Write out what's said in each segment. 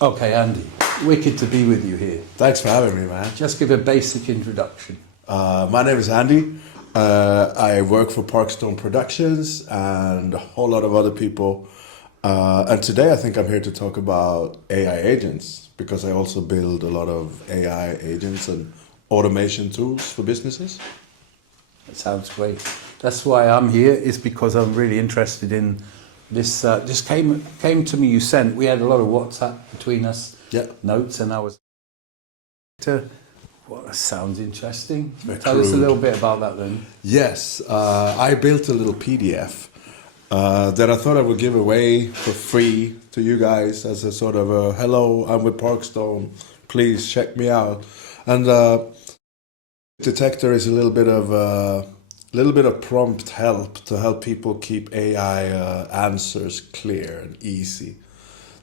Okay, Andy, wicked to be with you here. Thanks for having me, man. Just give a basic introduction. My name is Andy. I work for Parkstone Productions and a whole lot of other people. And today I think I'm here to talk about AI agents because I also build a lot of AI agents and automation tools for businesses. That sounds great. That's why I'm here, is because I'm really interested in this. Just came to me. We had a lot of WhatsApp between us, notes, and I was. Well, that sounds interesting. Tell us a little bit about that then. Yes, I built a little PDF that I thought I would give away for free to you guys as a sort of a hello, I'm with Parkstone, please check me out. And Detector is a little bit of prompt help to help people keep AI answers clear and easy,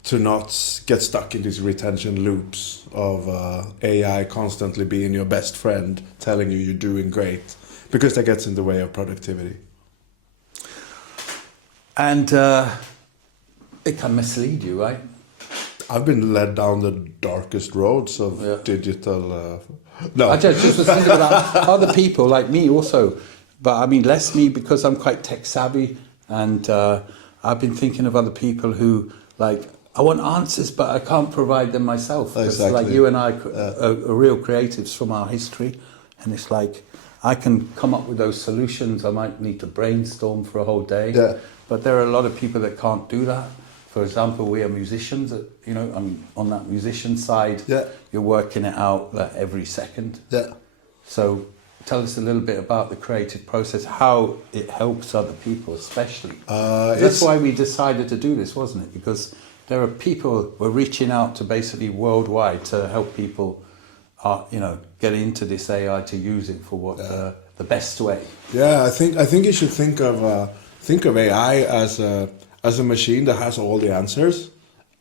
to not get stuck in these retention loops of AI constantly being your best friend, telling you you're doing great, because that gets in the way of productivity. And it can mislead you, right? I've been led down the darkest roads of digital. No, I just was thinking about other people like me also, but I mean less me because I'm quite tech savvy, and I've been thinking of other people who like, I want answers, but I can't provide them myself. Exactly. Like you and I are real creatives from our history, and it's like I can come up with those solutions. I might need to brainstorm for a whole day, but there are a lot of people that can't do that. For example, we are musicians. You know, I mean, on that musician side, you're working it out every second. So tell us a little bit about the creative process, how it helps other people, especially. That's why we decided to do this, wasn't it? Because there are people, we're reaching out to basically worldwide to help people, get into this AI to use it for what the best way. Yeah, I think you should think of AI as a machine that has all the answers,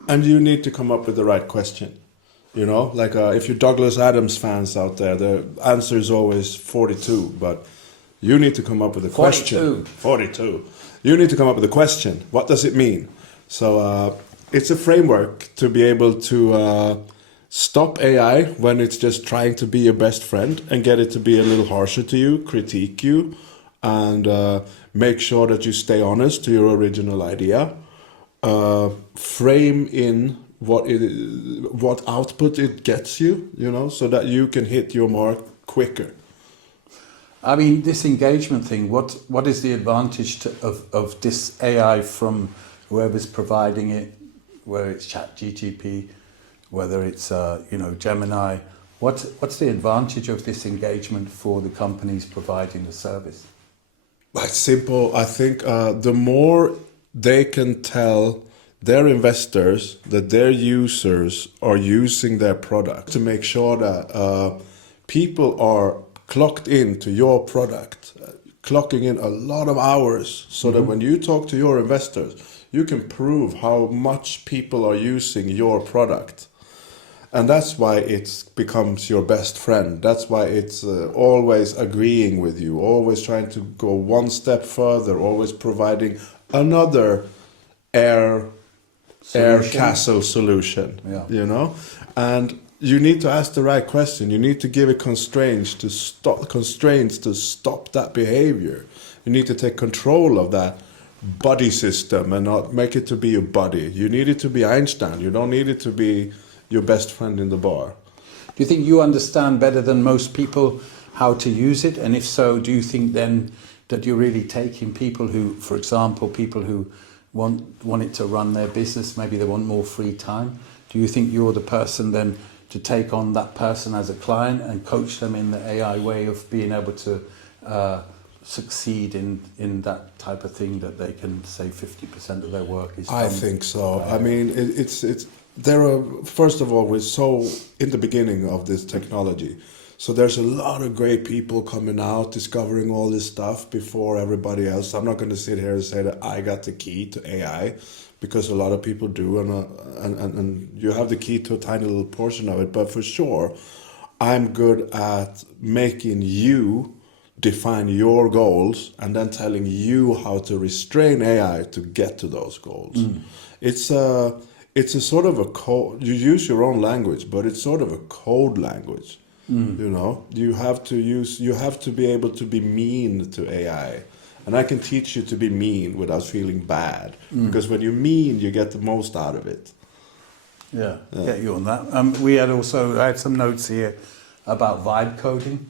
and you need to come up with the right question. You know, like if you're Douglas Adams fans out there, the answer is always 42, but you need to come up with a question. 42. You need to come up with a question. What does it mean? So it's a framework to be able to stop AI when it's just trying to be your best friend and get it to be a little harsher to you, critique you, and make sure that you stay honest to your original idea. Frame in what output it gets you, so that you can hit your mark quicker. I mean, this engagement thing, what is the advantage of this AI from whoever's providing it, whether it's ChatGPT, whether it's Gemini? What's the advantage of this engagement for the companies providing the service? It's simple. I think the more they can tell their investors that their users are using their product, to make sure that people are clocked into your product, clocking in a lot of hours, so that when you talk to your investors, you can prove how much people are using your product. And that's why it becomes your best friend. That's why it's always agreeing with you, always trying to go one step further, always providing another air castle solution. And you need to ask the right question. You need to give it constraints to stop that behavior. You need to take control of that buddy system and not make it to be a buddy. You need it to be Einstein. You don't need it to be your best friend in the bar. Do you think you understand better than most people how to use it? And if so, do you think then that you're really taking people who, for example, people who want it to run their business, maybe they want more free time? Do you think you're the person then to take on that person as a client and coach them in the AI way of being able to succeed in that type of thing, that they can say 50% of their work is I think so. I mean, it's there are, first of all, we're so in the beginning of this technology. So there's a lot of great people coming out, discovering all this stuff before everybody else. I'm not going to sit here and say that I got the key to AI, because a lot of people do, and you have the key to a tiny little portion of it. But for sure, I'm good at making you define your goals and then telling you how to restrain AI to get to those goals. it's a sort of a code. You use your own language, but it's sort of a code language. You know, you have to be able to be mean to AI. And I can teach you to be mean without feeling bad. Because when you're mean, you get the most out of it. Yeah, get you on that. I had some notes here about vibe coding.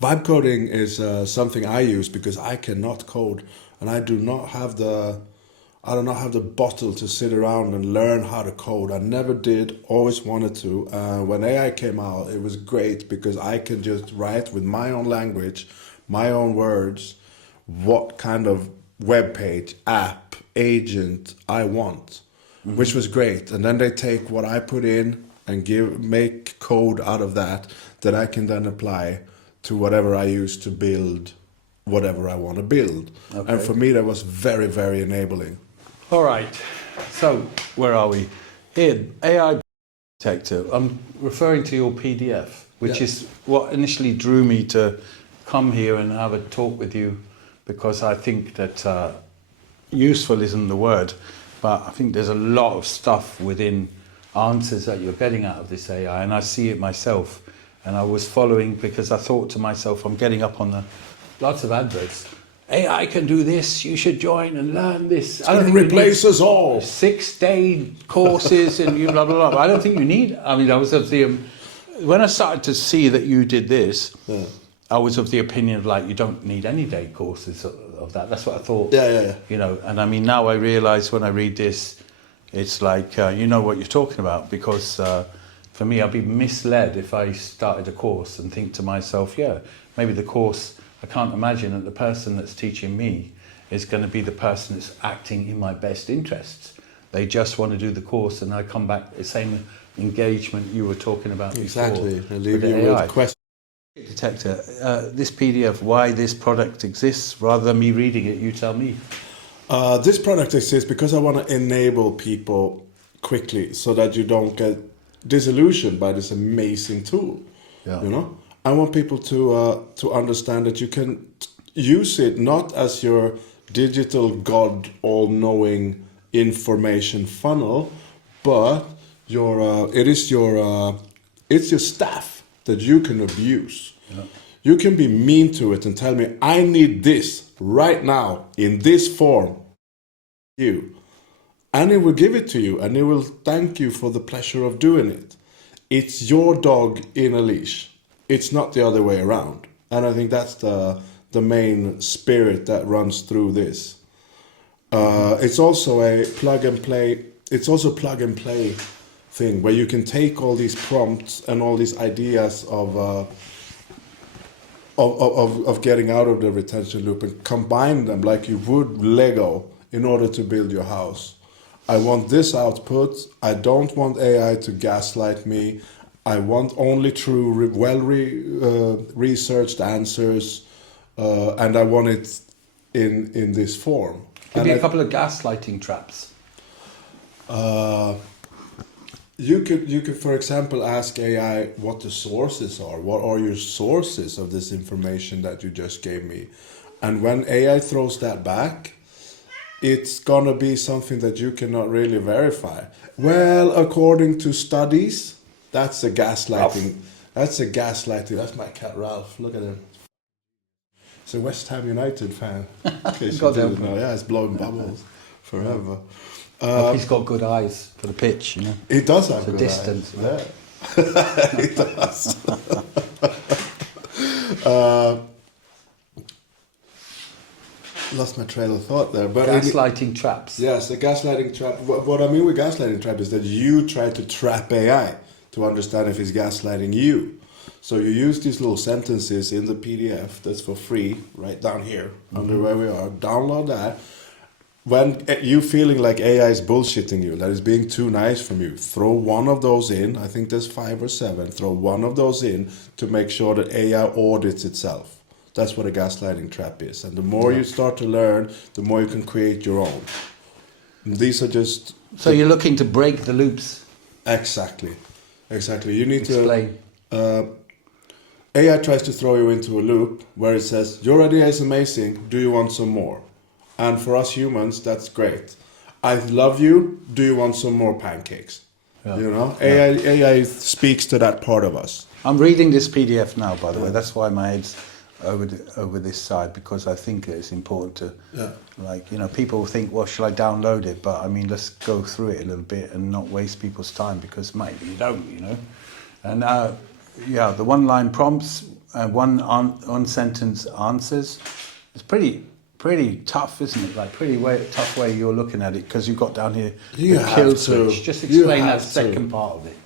Vibe coding is something I use because I cannot code, and I do not have the bottle to sit around and learn how to code. I never did, always wanted to. When AI came out, it was great because I can just write with my own language, my own words, what kind of web page, app, agent I want, which was great. And then they take what I put in and make code out of that I can then apply to whatever I use to build whatever I want to build. Okay. And for me, that was very, very enabling. All right. So where are we? Here, AI detector. I'm referring to your PDF, which is what initially drew me to come here and have a talk with you, because I think that useful isn't the word, but I think there's a lot of stuff within answers that you're getting out of this AI, and I see it myself. And I was following because I thought to myself, I'm getting up on lots of adverts. AI can do this, you should join and learn this. It's going to replace us all. 6-day courses and blah, blah, blah. I don't think you need, I mean, I was of the, when I started to see that you did this, I was of the opinion of like, you don't need any day courses of that. That's what I thought. Yeah. You know, and I mean, now I realize when I read this, it's like, you know what you're talking about, because for me, I'd be misled if I started a course and think to myself, yeah, maybe the course, I can't imagine that the person that's teaching me is going to be the person that's acting in my best interests. They just want to do the course, and I come back, the same engagement you were talking about exactly. before. I leave you with questions. Detector, this PDF, why this product exists, rather than me reading it, you tell me. This product exists because I want to enable people quickly so that you don't get disillusioned by this amazing tool. Yeah. You know, I want people to understand that you can use it not as your digital god, all-knowing information funnel, but it's your staff that you can abuse. Yeah. You can be mean to it and tell me, I need this right now in this form. And it will give it to you, and it will thank you for the pleasure of doing it. It's your dog in a leash. It's not the other way around. And I think that's the main spirit that runs through this. It's also a plug and play. It's also a plug and play thing where you can take all these prompts and all these ideas of getting out of the retention loop and combine them like you would Lego in order to build your house. I want this output. I don't want AI to gaslight me. I want only true, researched answers, and I want it in this form. Give me a couple of gaslighting traps. You could, for example, ask AI what the sources are. What are your sources of this information that you just gave me? And when AI throws that back, it's gonna be something that you cannot really verify. Well, according to studies, that's a gaslighting. Ralph. That's a gaslighting. That's my cat Ralph. Look at him. He's a West Ham United fan. In case you didn't know. Yeah, it's blowing bubbles forever. He's got good eyes for the pitch, you know. He does have good distance, eyes. Yeah. He does. Lost my trail of thought there. But gaslighting traps. Yes, the gaslighting trap. What I mean with gaslighting trap is that you try to trap AI to understand if he's gaslighting you. So you use these little sentences in the PDF that's for free, right down here, under where we are. Download that. When you feeling like AI is bullshitting you, that is being too nice from you, throw one of those in. I think there's 5 or 7. Throw one of those in to make sure that AI audits itself. That's what a gaslighting trap is. And the more you start to learn, the more you can create your own. And these are just... So you're looking to break the loops. Exactly. You need Explain. AI tries to throw you into a loop where it says, your idea is amazing, do you want some more? And for us humans, that's great. I love you. Do you want some more pancakes? Yeah. You know, AI speaks to that part of us. I'm reading this PDF now, by the way. That's why my head's over this side, because I think it's important to, like, you know, people think, well, shall I download it? But I mean, let's go through it a little bit and not waste people's time, because maybe you don't, you know. And the one-line prompts, one sentence answers. It's pretty tough, isn't it? Like tough way you're looking at it, because you've got down here the kill switch. Just explain that second part of it.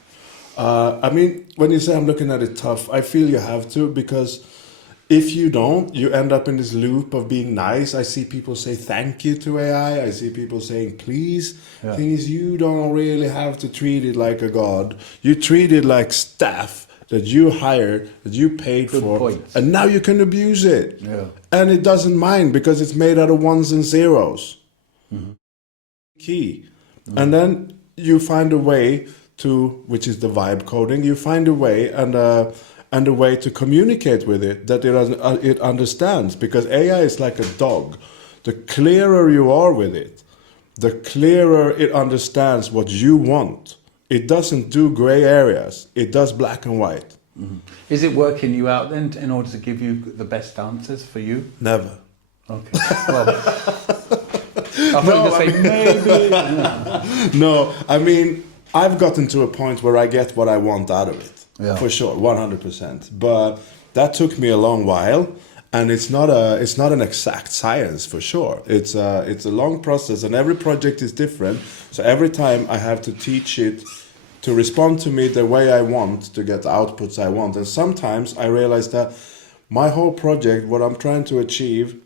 I mean, when you say I'm looking at it tough, I feel you have to, because if you don't, you end up in this loop of being nice. I see people say thank you to AI. I see people saying please. Please, you don't really have to treat it like a god. You treat it like staff that you hired, that you paid for, points. And now you can abuse it. Yeah. And it doesn't mind, because it's made out of ones and zeros. Mm-hmm. Key. Mm-hmm. And then you find a way to, which is the vibe coding, you find a way and a way to communicate with it that it understands, because AI is like a dog. The clearer you are with it, the clearer it understands what you want. It doesn't do gray areas. It does black and white. Mm-hmm. Is it working you out then in order to give you the best answers for you? Never. Okay. Well, I thought you were saying maybe. No, I mean, I've gotten to a point where I get what I want out of it. Yeah. For sure, 100%. But that took me a long while, and it's not an exact science, for sure. It's a long process, and every project is different. So every time I have to teach it to respond to me the way I want, to get the outputs I want. And sometimes I realize that my whole project, what I'm trying to achieve,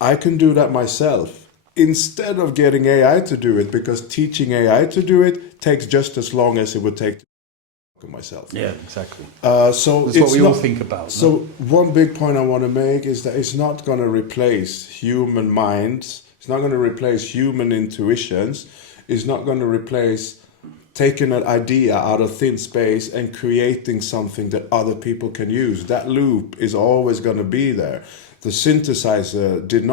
I can do that myself instead of getting AI to do it, because teaching AI to do it takes just as long as it would take to myself. Yeah, exactly. So that's what we all think about. So one big point I want to make is that it's not going to replace human minds. It's not going to replace human intuitions. It's not going to replace taking an idea out of thin space and creating something that other people can use. That loop is always going to be there. The synthesizer did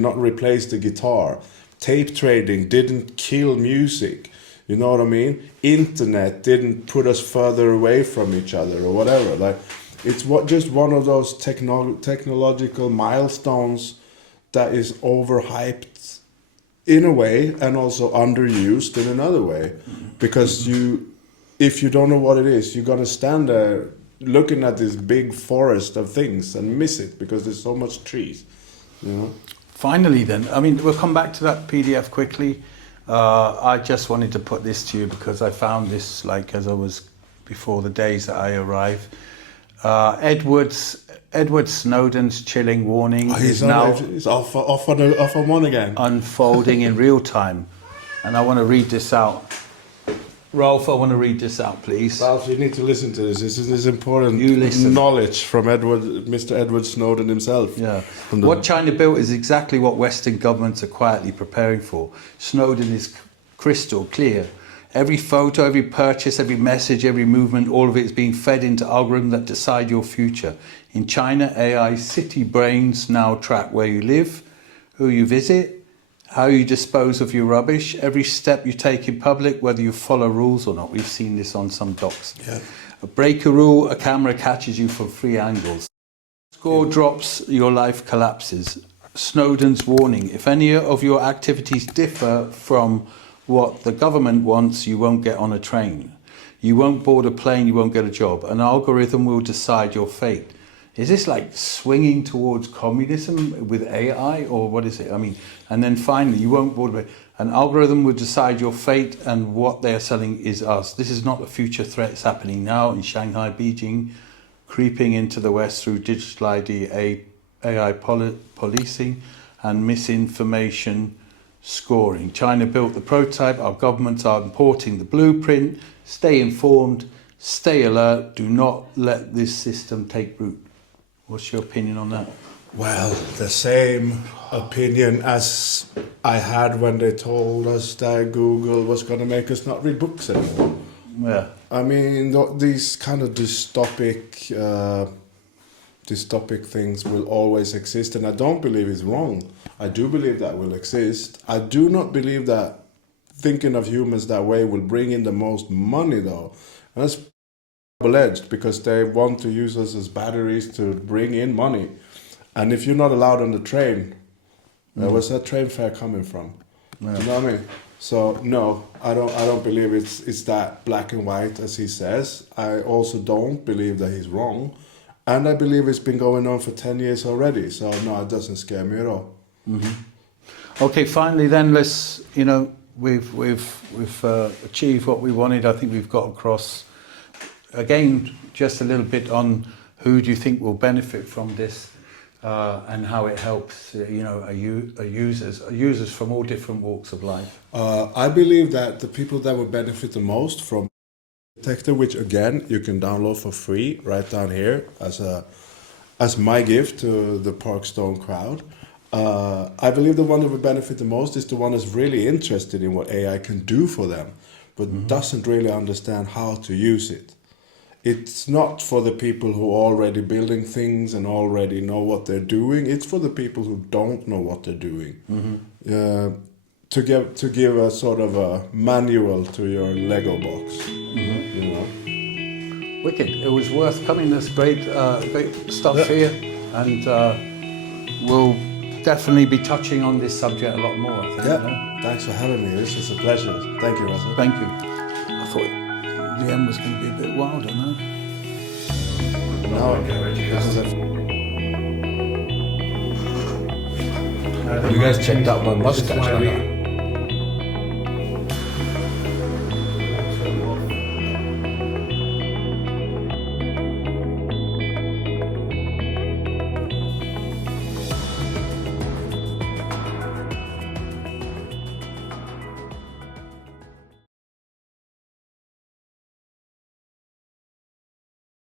not replace the guitar. Tape trading didn't kill music. You know what I mean? Internet didn't put us further away from each other or whatever. Like, it's just one of those technological milestones that is overhyped in a way and also underused in another way. Because if you don't know what it is, you're gonna stand there looking at this big forest of things and miss it because there's so much trees, you know? Finally then, I mean, we'll come back to that PDF quickly. I just wanted to put this to you because I found this, like, as I was before the days that I arrived. Edward Snowden's chilling warning is now off on one again, unfolding in real time. And I want to read this out. Rolf, I want to read this out, please. Ralph, you need to listen to this. This is important You listen. knowledge from Mr. Edward Snowden himself. Yeah. What China built is exactly what Western governments are quietly preparing for. Snowden is crystal clear. Every photo, every purchase, every message, every movement, all of it is being fed into algorithms that decide your future. In China, AI city brains now track where you live, who you visit, how you dispose of your rubbish, every step you take in public, whether you follow rules or not. We've seen this on some docs. Yeah. Break a rule, a camera catches you from 3 angles. Score drops, your life collapses. Snowden's warning: if any of your activities differ from what the government wants, you won't get on a train. You won't board a plane, you won't get a job. An algorithm will decide your fate. Is this like swinging towards communism with AI, or what is it? I mean, and then finally, you won't board a plane. An algorithm will decide your fate, and what they are selling is us. This is not a future threat. It's happening now in Shanghai, Beijing, creeping into the West through digital ID, AI policing, and misinformation scoring. China built the prototype. Our governments are importing the blueprint. Stay informed. Stay alert. Do not let this system take root. What's your opinion on that? Well, the same opinion as I had when they told us that Google was going to make us not read books anymore. Yeah. I mean, these kind of dystopic things will always exist, and I don't believe it's wrong. I do believe that will exist. I do not believe that thinking of humans that way will bring in the most money, though. And that's double-edged, because they want to use us as batteries to bring in money. And if you're not allowed on the train, where's that train fare coming from? Yeah. Do you know what I mean? So no, I don't believe it's that black and white as he says. I also don't believe that he's wrong, and I believe it's been going on for 10 years already. So no, it doesn't scare me at all. Mm-hmm. Okay, finally then, let's, you know, we've achieved what we wanted. I think we've got across again just a little bit on who do you think will benefit from this. And how it helps, you know, users from all different walks of life. I believe that the people that would benefit the most from detector, which again you can download for free right down here as my gift to the Parkstone crowd. I believe the one that would benefit the most is the one that's really interested in what AI can do for them, but doesn't really understand how to use it. It's not for the people who are already building things and already know what they're doing. It's for the people who don't know what they're doing. To give a sort of a manual to your Lego box. You know. Wicked. It was worth coming. There's great stuff here, and we'll definitely be touching on this subject a lot more, I think. Yeah. Thanks for having me. This was a pleasure. Thank you, Russell. Thank you. I thought the end was going to be a bit wilder, no? No, this is You guys checked out my mustache.